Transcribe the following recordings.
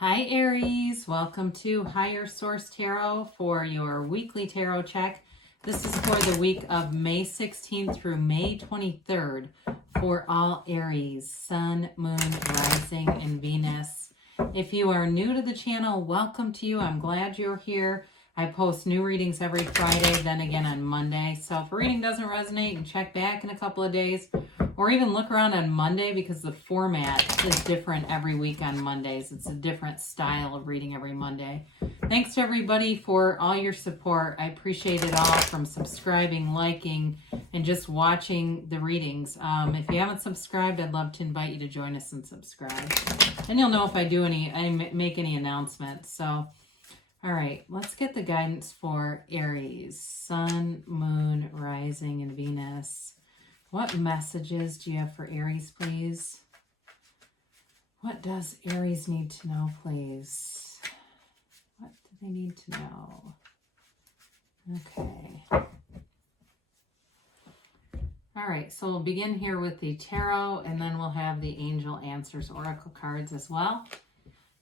Hi Aries, welcome to Higher Source Tarot for your weekly tarot check. This is for the week of May 16th through May 23rd for all Aries, Sun, Moon, Rising, and Venus. If you are new to the channel, welcome to you. I'm glad you're here. I post new readings every Friday, then again on Monday. So if a reading doesn't resonate, you can check back in a couple of days. Or even look around on Monday because the format is different every week on Mondays. It's a different style of reading every Monday. Thanks to everybody for all your support. I appreciate it all, from subscribing, liking, and just watching the readings. If you haven't subscribed, I'd love to invite you to join us and subscribe. And you'll know if I make any announcements. So, all right, let's get the guidance for Aries, Sun, Moon, Rising, and Venus. What messages do you have for Aries, please? What does Aries need to know, please? What do they need to know? Okay. All right, so we'll begin here with the tarot, and then we'll have the Angel Answers Oracle cards as well.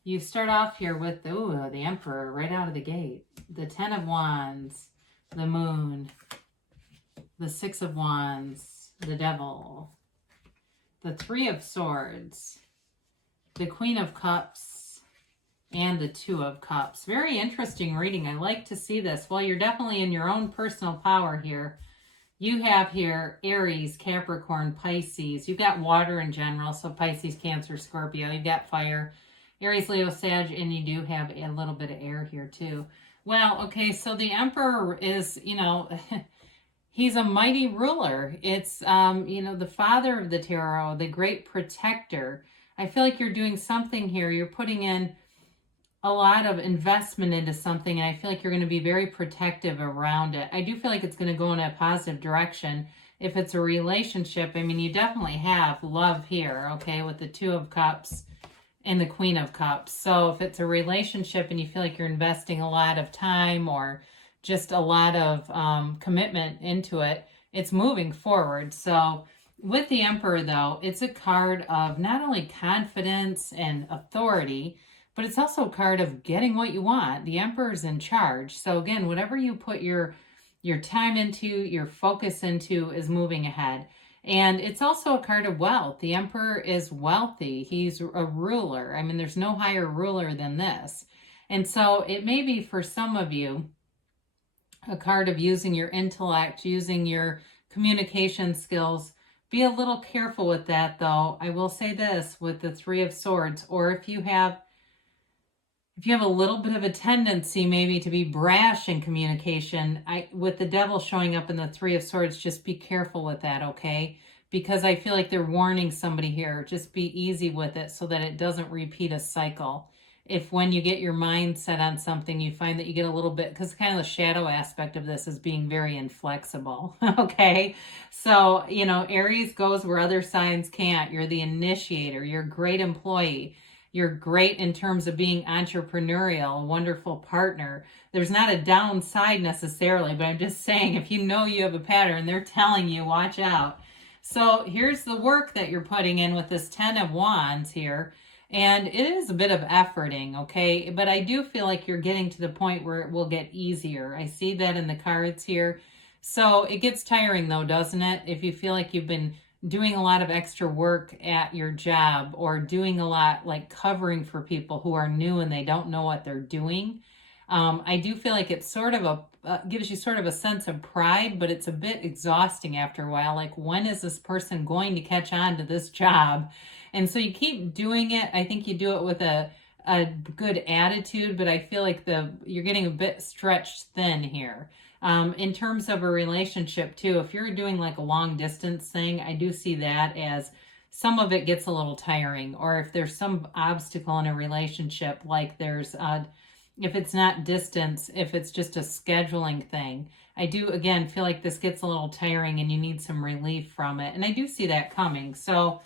You start off here with the Emperor right out of the gate. The Ten of Wands, the Moon, the Six of Wands, the Devil, the Three of Swords, the Queen of Cups, and the Two of Cups. Very interesting reading. I like to see this. Well, you're definitely in your own personal power here. You have here Aries, Capricorn, Pisces. You've got water in general, so Pisces, Cancer, Scorpio. You've got fire, Aries, Leo, Sag, and you do have a little bit of air here too. Well, okay, so the Emperor is, he's a mighty ruler. It's, the father of the tarot, the great protector. I feel like you're doing something here. You're putting in a lot of investment into something, and I feel like you're going to be very protective around it. I do feel like it's going to go in a positive direction. If it's a relationship, I mean, you definitely have love here, okay, with the Two of Cups and the Queen of Cups. So if it's a relationship and you feel like you're investing a lot of time or just a lot of commitment into it, it's moving forward. So with the Emperor, though, it's a card of not only confidence and authority, but it's also a card of getting what you want. The Emperor's in charge. So again, whatever you put your time into, your focus into, is moving ahead. And it's also a card of wealth. The Emperor is wealthy. He's a ruler. I mean, there's no higher ruler than this. And so it may be, for some of you, a card of using your intellect, using your communication skills. Be a little careful with that, though. I will say this with the Three of Swords, or if you have a little bit of a tendency maybe to be brash in communication, with the Devil showing up in the Three of Swords, just be careful with that, okay? Because I feel like they're warning somebody here. Just be easy with it so that it doesn't repeat a cycle. If when you get your mind set on something, you find that you get a little bit, because kind of the shadow aspect of this is being very inflexible, okay? So, Aries goes where other signs can't. You're the initiator. You're a great employee. You're great in terms of being entrepreneurial, a wonderful partner. There's not a downside necessarily, but I'm just saying, if you know you have a pattern, they're telling you, watch out. So here's the work that you're putting in with this Ten of Wands here. And it is a bit of efforting, okay? But I do feel like you're getting to the point where it will get easier. I see that in the cards here. So it gets tiring, though, doesn't it? If you feel like you've been doing a lot of extra work at your job, or doing a lot like covering for people who are new and they don't know what they're doing. I do feel like it's sort of gives you sort of a sense of pride, but it's a bit exhausting after a while. Like, when is this person going to catch on to this job? And so you keep doing it. I think you do it with a good attitude, but I feel like you're getting a bit stretched thin here. In terms of a relationship too, if you're doing like a long distance thing, I do see that as some of it gets a little tiring. Or if there's some obstacle in a relationship, like if it's not distance, if it's just a scheduling thing, I do, again, feel like this gets a little tiring and you need some relief from it. And I do see that coming. So,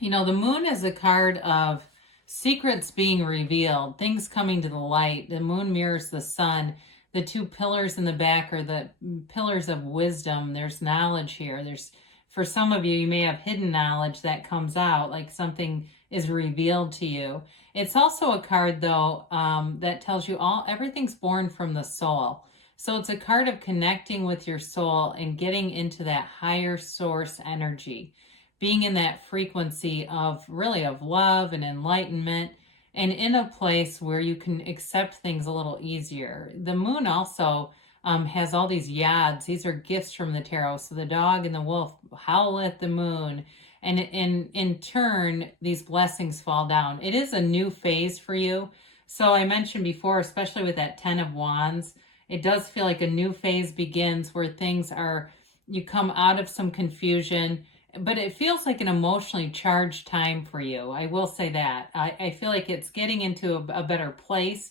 the Moon is a card of secrets being revealed, things coming to the light. The Moon mirrors the Sun. The two pillars in the back are the pillars of wisdom. There's knowledge here. For some of you, you may have hidden knowledge that comes out, like something is revealed to you. It's also a card, though, that tells you everything's born from the soul. So it's a card of connecting with your soul and getting into that higher source energy, being in that frequency of love and enlightenment, and in a place where you can accept things a little easier. The moon also has all these yads. These are gifts from the tarot. So the dog and the wolf howl at the moon, and in turn, these blessings fall down. It is a new phase for you. So I mentioned before, especially with that 10 of Wands, it does feel like a new phase begins where you come out of some confusion, but it feels like an emotionally charged time for you. I will say that. I feel like it's getting into a better place,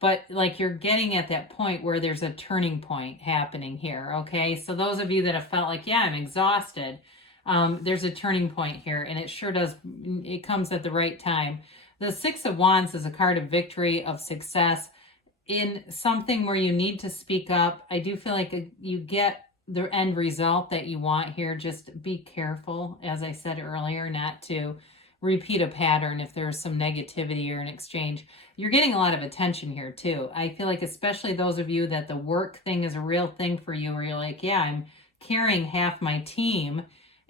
but like you're getting at that point where there's a turning point happening here, okay? So those of you that have felt like, yeah, I'm exhausted, there's a turning point here, and it sure does. It comes at the right time. The 6 of Wands is a card of victory, of success in something where you need to speak up. I do feel like you get the end result that you want here. Just be careful, as I said earlier, not to repeat a pattern if there's some negativity or an exchange. You're getting a lot of attention here too. I feel like especially those of you that the work thing is a real thing for you, where you're like, yeah, I'm carrying half my team,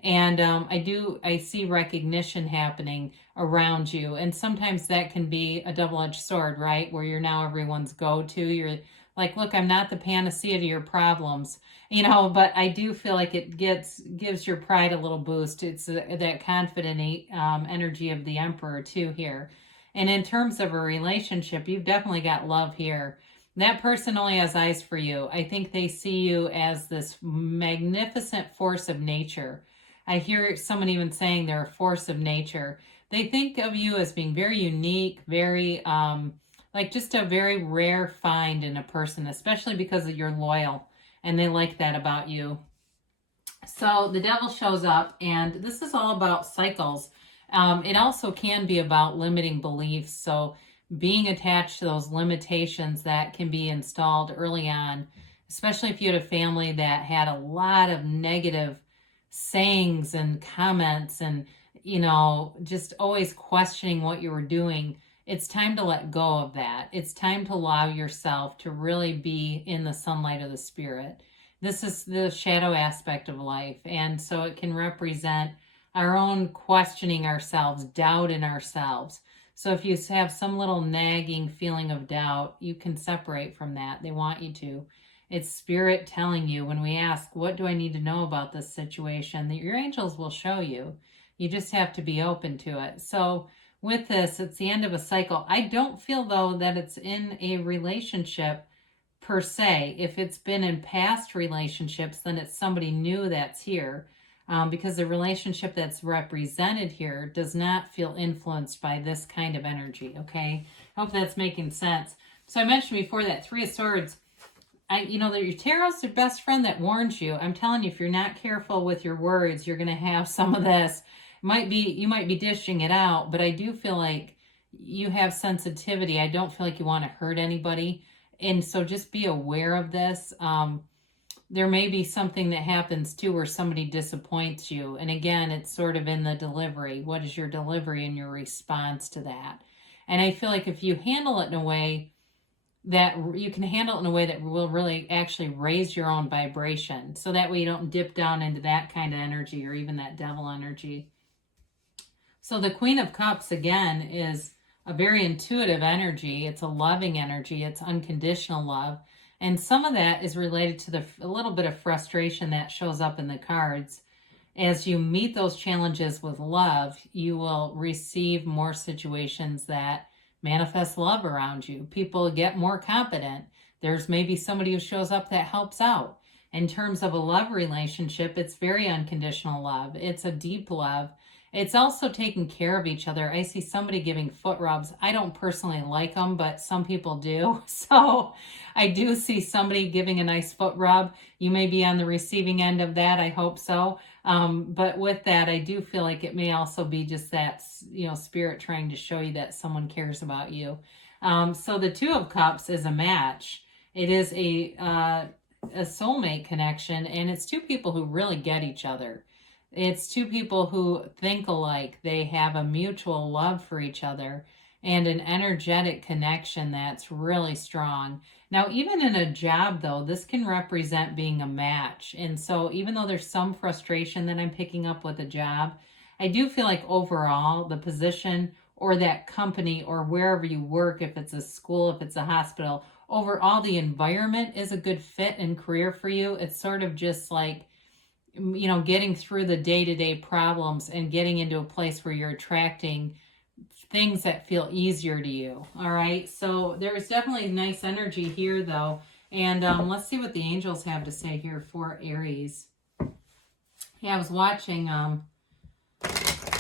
and I see recognition happening around you. And sometimes that can be a double-edged sword, right? Where you're now everyone's go-to. You're like, look, I'm not the panacea to your problems, but I do feel like it gives your pride a little boost. It's that confident energy of the Emperor too here. And in terms of a relationship, you've definitely got love here. That person only has eyes for you. I think they see you as this magnificent force of nature. I hear someone even saying they're a force of nature. They think of you as being very unique, very like just a very rare find in a person, especially because you're loyal, and they like that about you. So the Devil shows up, and this is all about cycles. It also can be about limiting beliefs. So being attached to those limitations that can be installed early on, especially if you had a family that had a lot of negative sayings and comments and, just always questioning what you were doing. It's time to let go of that. It's time to allow yourself to really be in the sunlight of the spirit. This is the shadow aspect of life. And so it can represent our own questioning ourselves, doubt in ourselves. So if you have some little nagging feeling of doubt, you can separate from that. They want you to. It's spirit telling you, when we ask, what do I need to know about this situation, that your angels will show you. You just have to be open to it. So with this, it's the end of a cycle. I don't feel, though, that it's in a relationship per se. If it's been in past relationships, then it's somebody new that's here, because the relationship that's represented here does not feel influenced by this kind of energy, okay? I hope that's making sense. So I mentioned before that 3 of Swords, your tarot's your best friend that warns you. I'm telling you, if you're not careful with your words, you're going to have some of this. You might be dishing it out, but I do feel like you have sensitivity. I don't feel like you want to hurt anybody. And so just be aware of this. There may be something that happens too where somebody disappoints you. And again, it's sort of in the delivery. What is your delivery and your response to that? And I feel like if you handle it in a way that will really actually raise your own vibration. So that way you don't dip down into that kind of energy or even that devil energy. So the Queen of Cups, again, is a very intuitive energy. It's a loving energy. It's unconditional love. And some of that is related to a little bit of frustration that shows up in the cards. As you meet those challenges with love, you will receive more situations that manifest love around you. People get more competent. There's maybe somebody who shows up that helps out. In terms of a love relationship, it's very unconditional love. It's a deep love. It's also taking care of each other. I see somebody giving foot rubs. I don't personally like them, but some people do. So I do see somebody giving a nice foot rub. You may be on the receiving end of that. I hope so. But with that, I do feel like it may also be just that, spirit trying to show you that someone cares about you. So the 2 of Cups is a match. It is a soulmate connection, and it's 2 people who really get each other. It's two people who think alike. They have a mutual love for each other and an energetic connection that's really strong. Now, even in a job, though, this can represent being a match. And so even though there's some frustration that I'm picking up with a job, I do feel like overall the position or that company or wherever you work, if it's a school, if it's a hospital, overall the environment is a good fit and career for you. It's sort of just like, you know, getting through the day-to-day problems and getting into a place where you're attracting things that feel easier to you. All right. So there's definitely nice energy here, though. And let's see what the angels have to say here for Aries. Yeah, I was watching an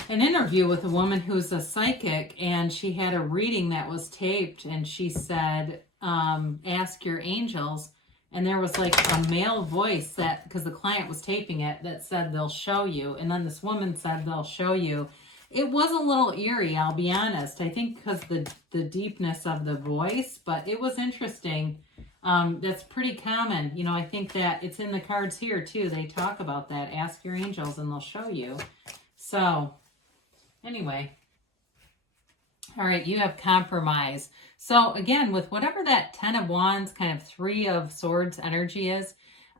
interview with a woman who's a psychic, and she had a reading that was taped, and she said, ask your angels. And there was like a male voice that, because the client was taping it, that said they'll show you. And then this woman said they'll show you. It was a little eerie, I'll be honest. I think because the deepness of the voice, but it was interesting. That's pretty common. You know, I think that it's in the cards here too. They talk about that. Ask your angels and they'll show you. So anyway. All right, you have compromise. So again, with whatever that 10 of Wands, kind of 3 of Swords energy is,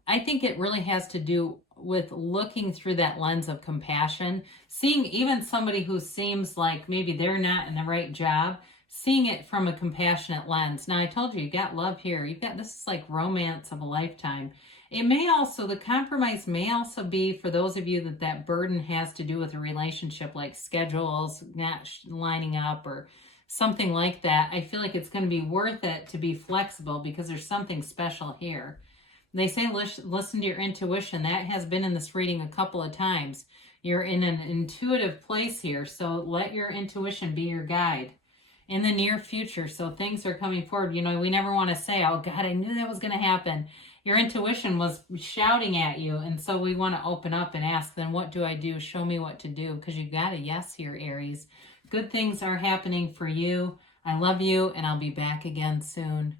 I think it really has to do with looking through that lens of compassion, seeing even somebody who seems like maybe they're not in the right job, seeing it from a compassionate lens. Now, I told you, you got love here. You've got, this is like romance of a lifetime. It may also, the compromise may also be for those of you that that burden has to do with a relationship, like schedules not lining up or something like that. I feel like it's going to be worth it to be flexible because there's something special here. They say listen to your intuition. That has been in this reading a couple of times. You're in an intuitive place here, so let your intuition be your guide in the near future. So things are coming forward. You know, we never want to say, oh God, I knew that was going to happen. Your intuition was shouting at you, and so we want to open up and ask, then what do I do? Show me what to do, because you got a yes here, Aries. Good things are happening for you. I love you, and I'll be back again soon.